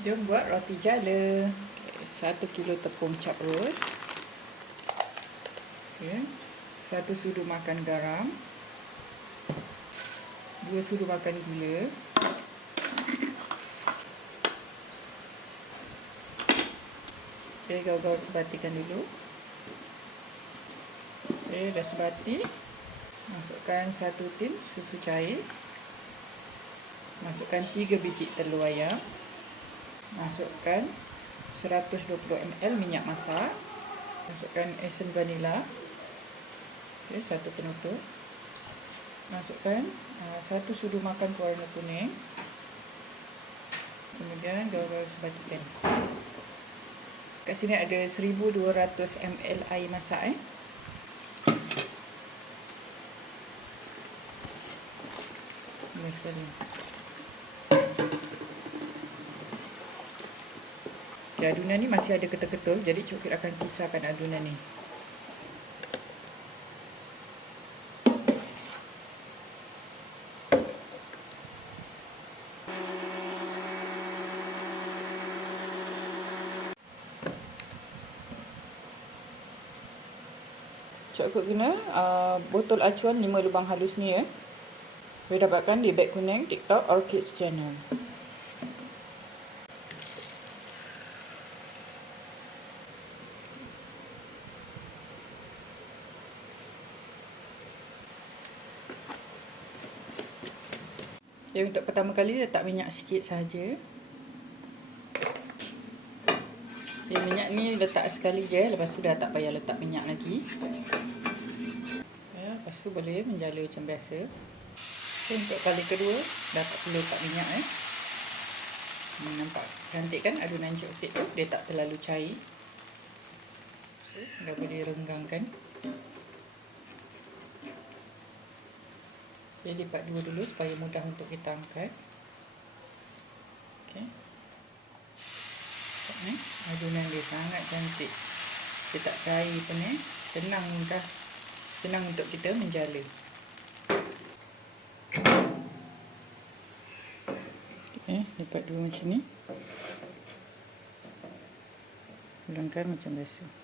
Jom buat roti jala. 1 kilo tepung cap ros. 1 sudu makan garam. 2 sudu makan gula. Gaul-gaul sebatikan dulu. Dah sebati. Masukkan 1 tin susu cair. Masukkan 3 biji telur ayam. Masukkan 120 ml minyak masak. Masukkan esen vanila. 1 penutup. Masukkan 1 sudu makan pewarna kuning. Kemudian gaul-gaul sebatikan. Kat sini ada 1200 ml air masak. Mudah sekali. Adunan ni masih ada ketul-ketul, jadi Cik akan kisarkan adunan ni. Cik guna botol acuan 5 lubang halus ni ya. Boleh dapatkan di Beg Kuning TikTok or Kids Channel. Untuk pertama kali letak minyak sikit saja. Minyak ni letak sekali je, lepas tu dah tak payah letak minyak lagi. Lepas tu boleh menjala macam biasa. Untuk kali kedua dah tak perlu letak minyak. Nampak cantik kan adunan Cik Okey tu? Dia tak terlalu cair. Dah boleh renggangkan. Lipat dua dulu supaya mudah untuk kita angkat. Okey. Adunan dia sangat cantik. Dia tak cair pun senang mudah. Senang untuk kita menjala. Lipat dua macam ni. Ulangkan macam biasa.